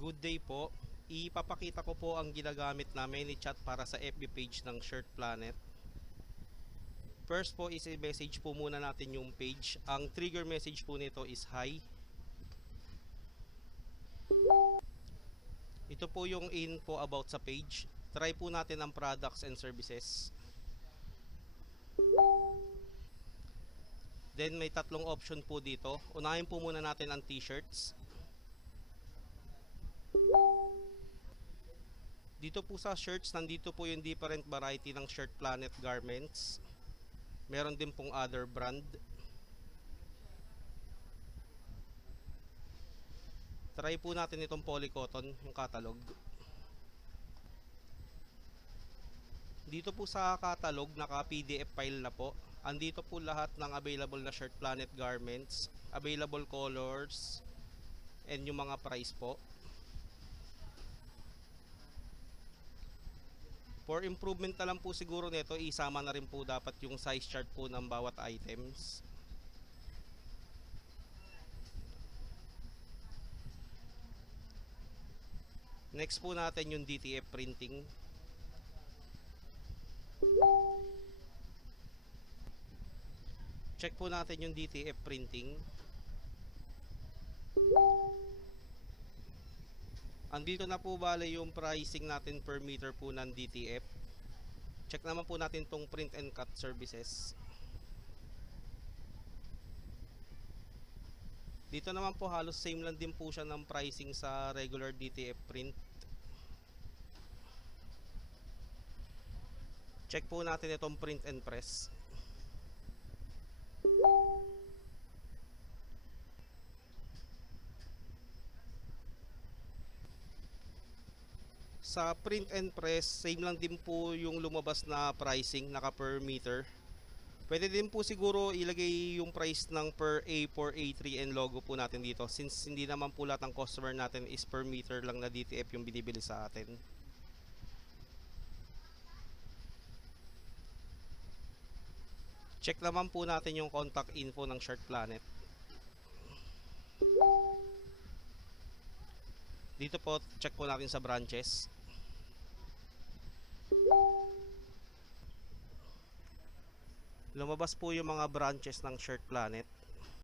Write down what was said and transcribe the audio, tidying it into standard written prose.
Good day po. Ipapakita ko po ang ginagamit namin ni chat para sa FB page ng Shirt Planet. First po is i-message po muna natin yung page. Ang trigger message po nito is hi. Ito po yung info about sa page. Try po natin ang products and services. Then may tatlong option po dito. Unahin po muna natin ang t-shirts. Dito po sa shirts, nandito po yung different variety ng Shirt Planet garments. Meron din pong other brand. Try po natin itong polycotton, yung catalog. Dito po sa catalog, naka PDF file na po. Andito po lahat ng available na Shirt Planet garments, available colors, and yung mga price po. For improvement na lang po siguro nito, isama na rin po dapat yung size chart po ng bawat items. Next po natin yung DTF printing. Check po natin yung DTF printing. Andito na po bale yung pricing natin per meter po ng DTF. Check naman po natin tong print and cut services. Dito naman po halos same lang din po siya ng pricing sa regular DTF print. Check po natin itong print and press. Sa print and press, same lang din po yung lumabas na pricing, naka per meter. Pwede din po siguro ilagay yung price ng per A4, A3 and logo po natin dito, since hindi naman po lahat ng customer natin is per meter lang na DTF yung binibili sa atin. Check naman po natin yung contact info ng Shirt Planet. Dito po, check po natin sa branches. Lumabas po yung mga branches ng Shirt Planet.